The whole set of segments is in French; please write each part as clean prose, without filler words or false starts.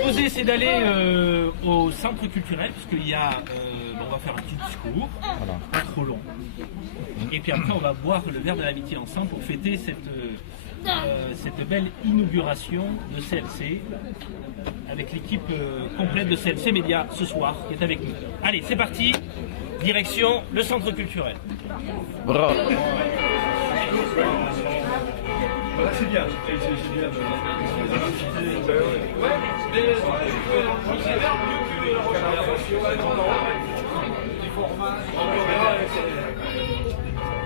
proposé, c'est d'aller au centre culturel, parce qu'il y a, on va faire un petit discours, pas trop long, et puis après on va boire le verre de l'amitié ensemble pour fêter cette belle inauguration de CLC, avec l'équipe complète de CLC Média ce soir, qui est avec nous. Allez, c'est parti, direction le centre culturel. Bravo. Là, c'est bien.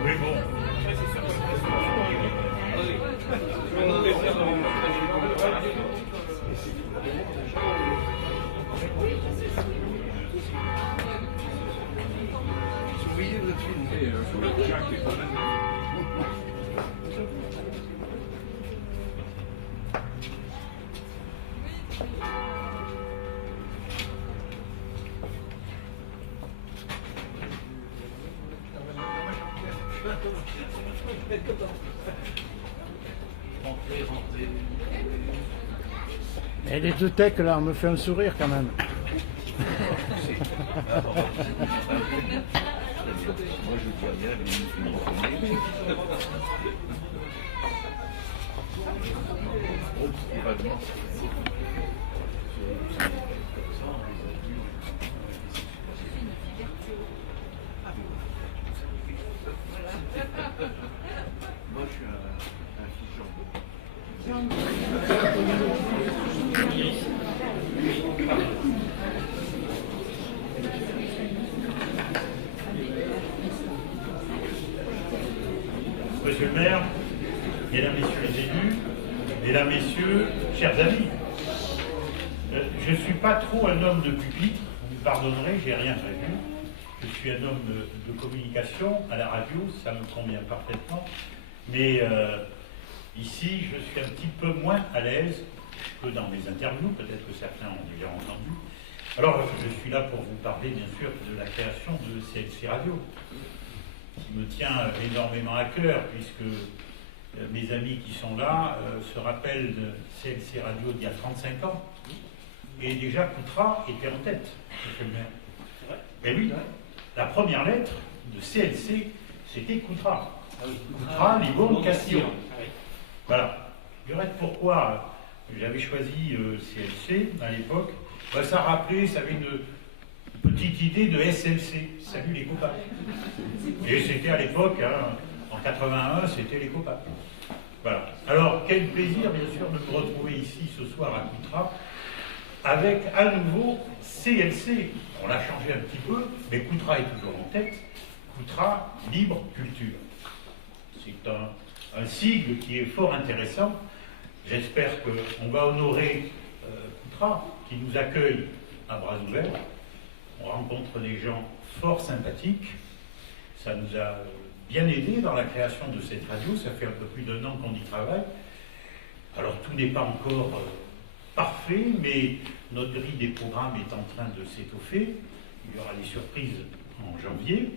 Oui, bon. Et les deux techs là, on me fait un sourire quand même. Monsieur le maire, mesdames, messieurs les élus, mesdames, messieurs, chers amis, je ne suis pas trop un homme de pupitre, vous me pardonnerez, j'ai rien prévu. Je suis un homme de communication à la radio, ça me convient parfaitement, mais ici, je suis un petit peu moins à l'aise que dans mes interviews, peut-être que certains ont déjà entendu. Alors, je suis là pour vous parler, bien sûr, de la création de CLC Radio, qui me tient énormément à cœur, puisque mes amis qui sont là se rappellent de CLC Radio d'il y a 35 ans, et déjà Coutras était en tête, monsieur le maire. Et oui, la première lettre de CLC, c'était Coutras. Coutras, Libourne, Castillon. Voilà. Il y aurait pourquoi j'avais choisi CLC à l'époque. Ben, ça rappelait, ça avait une petite idée de SLC, salut les copains. Et c'était à l'époque, hein, en 81, c'était les copains. Voilà. Alors, quel plaisir, bien sûr, de me retrouver ici ce soir à Coutras, avec à nouveau CLC. On l'a changé un petit peu, mais Coutras est toujours en tête. Coutras Libre Culture. C'est un sigle qui est fort intéressant. J'espère qu'on va honorer Coutras, qui nous accueille à bras ouverts. On rencontre des gens fort sympathiques. Ça nous a bien aidé dans la création de cette radio. Ça fait un peu plus d'1 an qu'on y travaille. Alors tout n'est pas encore parfait, mais notre grille des programmes est en train de s'étoffer. Il y aura des surprises en janvier.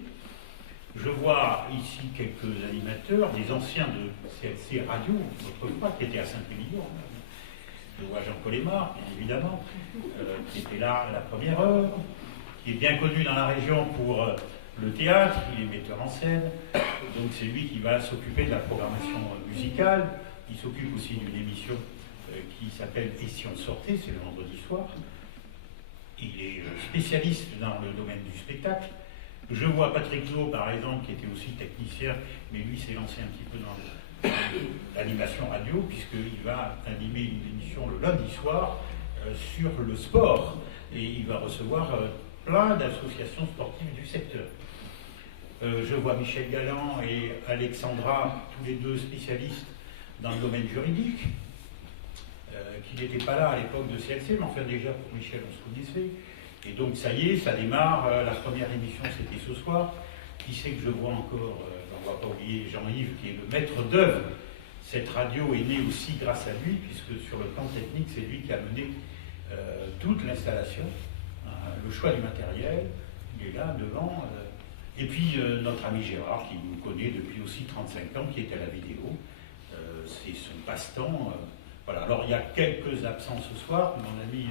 Je vois ici quelques animateurs, des anciens de CLC Radio, autrefois, qui étaient à Saint-Émilion. Je vois Jean-Paul Aymar, bien évidemment, qui était là à la première heure, qui est bien connu dans la région pour le théâtre, il est metteur en scène, donc c'est lui qui va s'occuper de la programmation musicale. Il s'occupe aussi d'une émission qui s'appelle « Et si on sortait », c'est le vendredi soir. Il est spécialiste dans le domaine du spectacle. Je vois Patrick Lowe, par exemple, qui était aussi technicien, mais lui s'est lancé un petit peu dans l'animation radio, puisqu'il va animer une émission le lundi soir sur le sport. Et il va recevoir plein d'associations sportives du secteur. Je vois Michel Galland et Alexandra, tous les deux spécialistes dans le domaine juridique, qui n'étaient pas là à l'époque de CLC, mais enfin déjà pour Michel on se connaissait. Et donc ça y est, ça démarre, la première émission c'était ce soir. Qui sait que je vois encore, on ne va pas oublier Jean-Yves qui est le maître d'œuvre. Cette radio est née aussi grâce à lui, puisque sur le plan technique, c'est lui qui a mené toute l'installation, le choix du matériel, il est là devant. Et puis notre ami Gérard, qui nous connaît depuis aussi 35 ans, qui est à la vidéo. C'est son passe-temps Voilà, alors il y a quelques absents ce soir, mon ami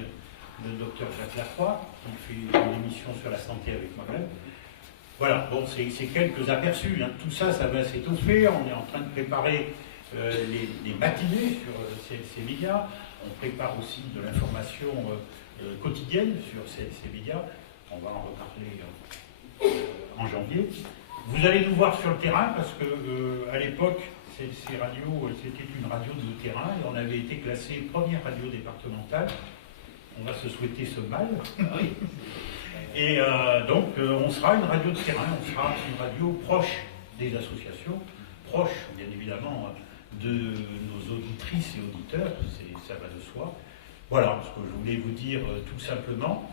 le docteur Jacques Lacroix, qui fait une émission sur la santé avec moi-même. Voilà, bon, c'est quelques aperçus, hein. Tout ça, ça va s'étoffer, on est en train de préparer les matinées sur ces médias, on prépare aussi de l'information quotidienne sur ces médias, on va en reparler en janvier. Vous allez nous voir sur le terrain, parce que à l'époque, ces radios, c'était une radio de terrain, et on avait été classé première radio départementale. On va se souhaiter ce mal. Et donc, on sera une radio de terrain, on sera une radio proche des associations, proche, bien évidemment, de nos auditrices et auditeurs, ça va de soi. Voilà ce que je voulais vous dire tout simplement.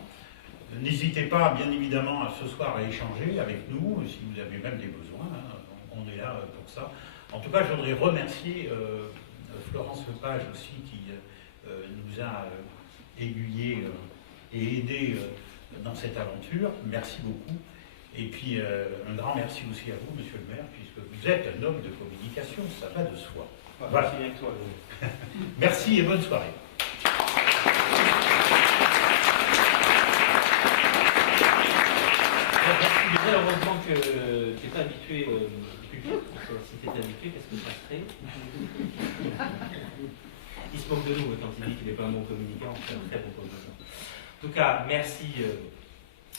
N'hésitez pas, bien évidemment, ce soir à échanger avec nous, si vous avez même des besoins, hein, on est là pour ça. En tout cas, je voudrais remercier Florence Lepage aussi, qui nous a aiguillés et aidés dans cette aventure. Merci beaucoup. Et puis, un grand merci aussi à vous, monsieur le maire, puisque vous êtes un homme de communication, ça va de soi. Voilà. Merci bien que toi. Merci et bonne soirée. Heureusement que tu n'es pas habitué du public, parce que si tu étais habitué, qu'est-ce que ça serait? Il se moque de nous quand il dit qu'il n'est pas un bon communicant, c'est un très bon communicant. En tout cas, merci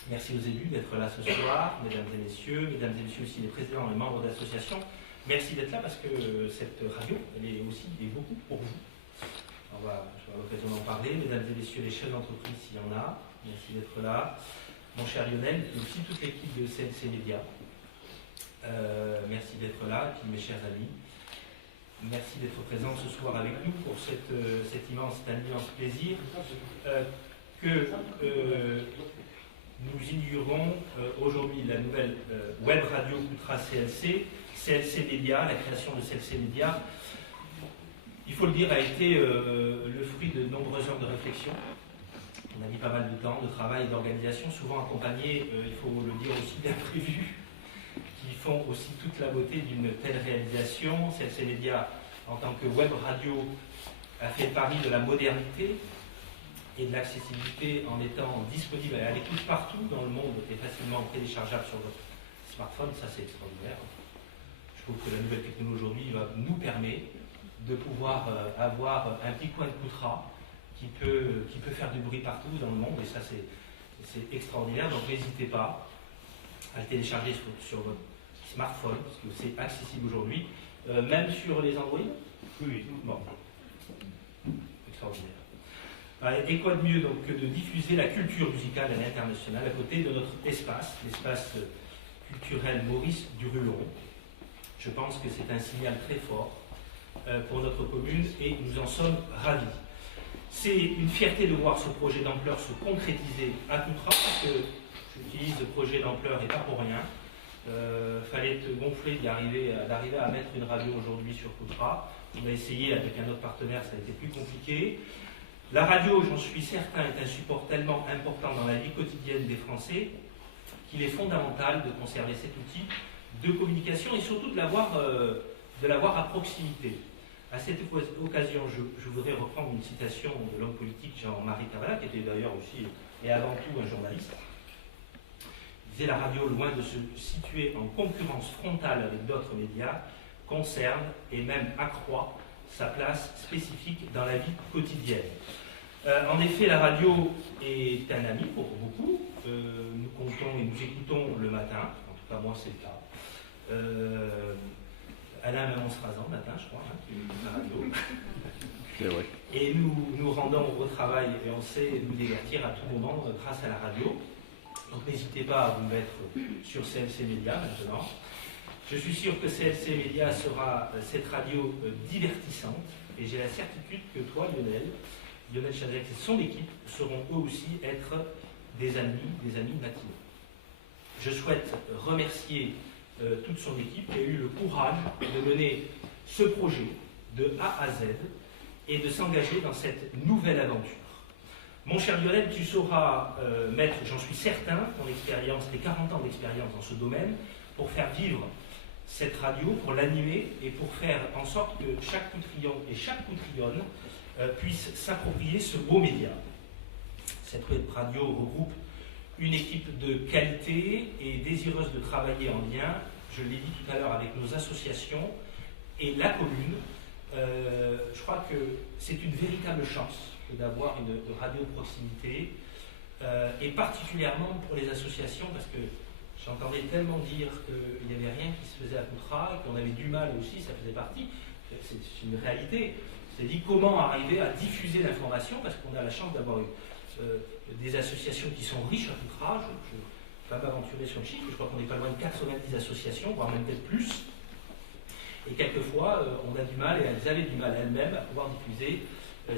aux élus d'être là ce soir, mesdames et messieurs aussi les présidents et membres d'associations. Merci d'être là parce que cette radio, elle est aussi et beaucoup pour vous. Je vais avoir l'occasion d'en parler. Mesdames et messieurs les chefs d'entreprise, s'il y en a, merci d'être là. Mon cher Lionel, et aussi toute l'équipe de CLC Média. Merci d'être là, et puis mes chers amis. Merci d'être présents ce soir avec nous pour cet immense plaisir que nous inaugurons aujourd'hui la nouvelle web radio Ultra CLC, CLC Média, la création de CLC Média. Il faut le dire, a été le fruit de nombreuses heures de réflexion. On a mis pas mal de temps, de travail et d'organisation, souvent accompagnés, il faut le dire aussi, d'imprévus, qui font aussi toute la beauté d'une telle réalisation. CLC Média, en tant que web radio, a fait le pari de la modernité et de l'accessibilité en étant disponible à l'écoute partout dans le monde et facilement téléchargeable sur votre smartphone. Ça, c'est extraordinaire. Je trouve que la nouvelle technologie aujourd'hui nous permet de pouvoir avoir un petit coin de Coutras qui peut faire du bruit partout dans le monde, et ça c'est extraordinaire. Donc n'hésitez pas à le télécharger sur votre smartphone, parce que c'est accessible aujourd'hui, même sur les Android. Oui, bon. Extraordinaire. Et quoi de mieux donc que de diffuser la culture musicale à l'international à côté de notre espace, l'espace culturel Maurice Durullon. Je pense que c'est un signal très fort pour notre commune et nous en sommes ravis. C'est une fierté de voir ce projet d'ampleur se concrétiser à Coutras, parce que j'utilise le projet d'ampleur et pas pour rien. Fallait être gonflé d'arriver à mettre une radio aujourd'hui sur Coutras. On a essayé avec un autre partenaire, ça a été plus compliqué. La radio, j'en suis certain, est un support tellement important dans la vie quotidienne des Français qu'il est fondamental de conserver cet outil de communication et surtout de l'avoir à proximité. À cette occasion, je voudrais reprendre une citation de l'homme politique Jean-Marie Cavada, qui était d'ailleurs aussi et avant tout un journaliste. Il disait: la radio, loin de se situer en concurrence frontale avec d'autres médias, conserve et même accroît sa place spécifique dans la vie quotidienne. En effet, la radio est un ami pour beaucoup. Nous comptons et nous écoutons le matin, en tout cas moi c'est le cas. Alain Manon-Strazan, matin, je crois, qui écoute la radio. C'est vrai. Et nous rendons au travail et on sait nous divertir à tout moment grâce à la radio. Donc n'hésitez pas à vous mettre sur CLC Média maintenant. Je suis sûr que CLC Média sera cette radio divertissante et j'ai la certitude que toi, Lionel Chazec et son équipe seront eux aussi être des amis matinaux. Je souhaite remercier toute son équipe qui a eu le courage de mener ce projet de A à Z et de s'engager dans cette nouvelle aventure. Mon cher Lionel, tu sauras mettre, j'en suis certain, ton expérience, tes 40 ans d'expérience dans ce domaine, pour faire vivre cette radio, pour l'animer et pour faire en sorte que chaque poutrillon et chaque poutrillonne puissent s'approprier ce beau média. Cette web radio regroupe une équipe de qualité et désireuse de travailler en lien, je l'ai dit tout à l'heure, avec nos associations et la commune. Je crois que c'est une véritable chance d'avoir une radio de proximité, et particulièrement pour les associations, parce que j'entendais tellement dire qu'il n'y avait rien qui se faisait à Coutras, qu'on avait du mal aussi, ça faisait partie, c'est une réalité. C'est dit comment arriver à diffuser l'information, parce qu'on a la chance d'avoir des associations qui sont riches à Coutras. Je ne vais pas m'aventurer sur le chiffre, je crois qu'on n'est pas loin de 90 associations, voire même peut-être plus. Et quelquefois, on a du mal, et elles avaient du mal elles-mêmes à pouvoir diffuser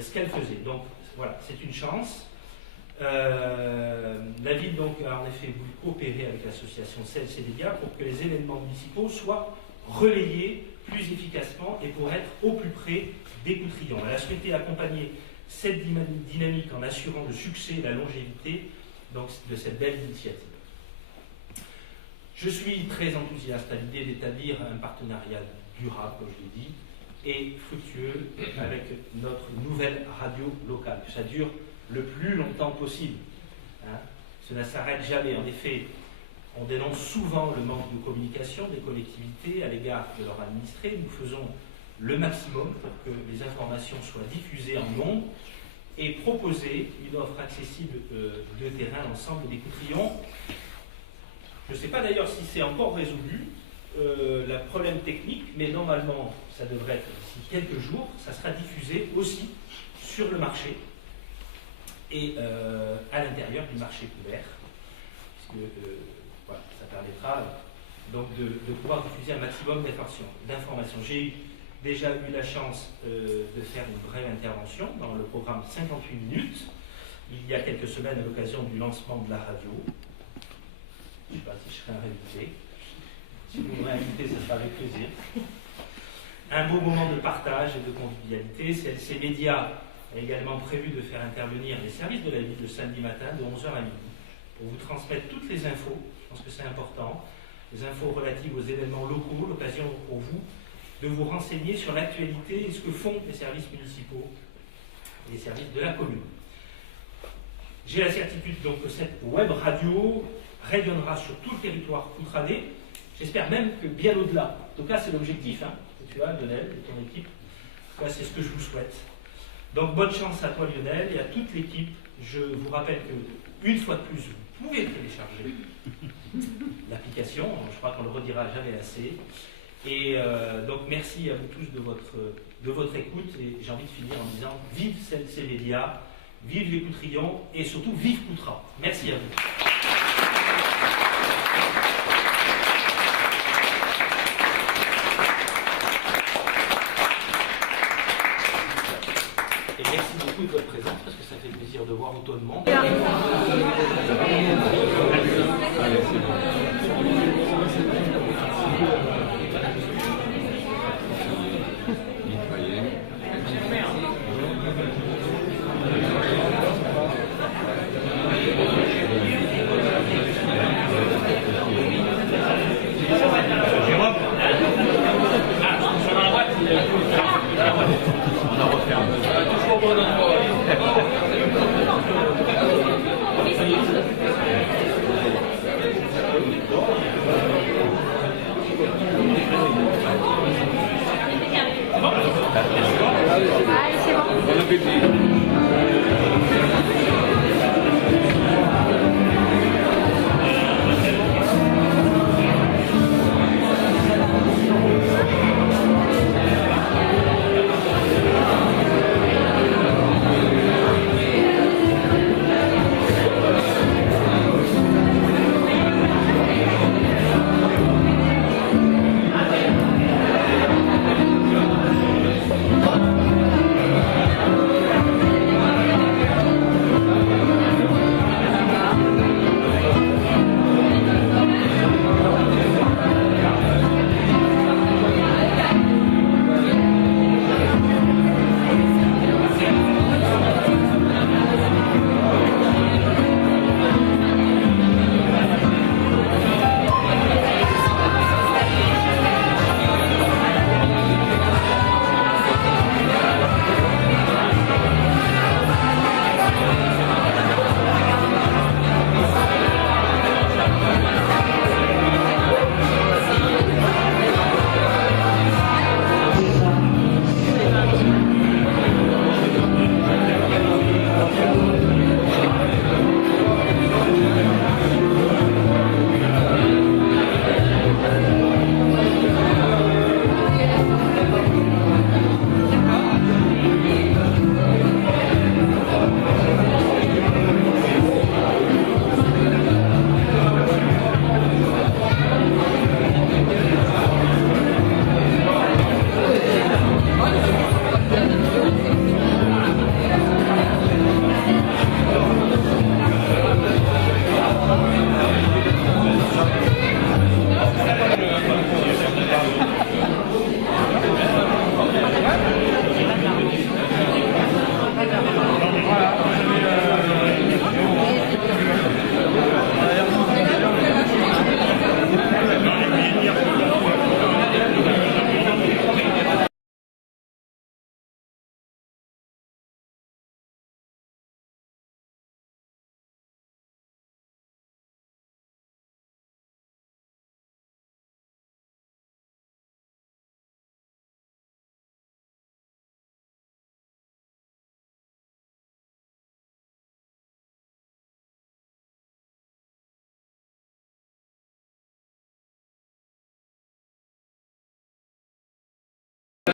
ce qu'elles faisaient. Donc voilà, c'est une chance. La ville donc a en effet voulu coopérer avec l'association CLC-Média pour que les événements municipaux soient relayés plus efficacement et pour être au plus près des Coutrillons. Elle a souhaité accompagner cette dynamique en assurant le succès et la longévité donc, de cette belle initiative. Je suis très enthousiaste à l'idée d'établir un partenariat durable, comme je l'ai dit, et fructueux avec notre nouvelle radio locale. Que ça dure le plus longtemps possible. Hein. Cela ne s'arrête jamais. En effet, on dénonce souvent le manque de communication des collectivités à l'égard de leurs administrés. Nous faisons le maximum pour que les informations soient diffusées en nombre et proposer une offre accessible de terrain à l'ensemble des Coutrillons. Je ne sais pas d'ailleurs si c'est encore résolu, le problème technique, mais normalement, ça devrait être d'ici quelques jours, ça sera diffusé aussi sur le marché et à l'intérieur du marché couvert, puisque voilà, ça permettra donc de pouvoir diffuser un maximum d'informations. J'ai déjà eu la chance de faire une brève intervention dans le programme 58 minutes, il y a quelques semaines à l'occasion du lancement de la radio. Je ne sais pas si je serai réinvité. Si vous m'aurez invité, ça sera avec plaisir. Un beau moment de partage et de convivialité. CLC Média a également prévu de faire intervenir les services de la ville le samedi matin de 11h à midi pour vous transmettre toutes les infos. Je pense que c'est important. Les infos relatives aux événements locaux, l'occasion pour vous de vous renseigner sur l'actualité et ce que font les services municipaux et les services de la commune. J'ai la certitude donc que cette web radio rayonnera sur tout le territoire coutranais. J'espère même que bien au-delà. En tout cas, c'est l'objectif. Hein, que tu as, Lionel, et ton équipe. En tout cas, c'est ce que je vous souhaite. Donc, bonne chance à toi, Lionel, et à toute l'équipe. Je vous rappelle que, une fois de plus, vous pouvez télécharger l'application. Je crois qu'on ne le redira jamais assez. Et donc, merci à vous tous de votre écoute. Et j'ai envie de finir en disant vive CLC Média, vive les Coutrillons, et surtout vive Coutras. Merci à vous. Merci beaucoup de votre présence parce que ça fait plaisir de voir autant de monde.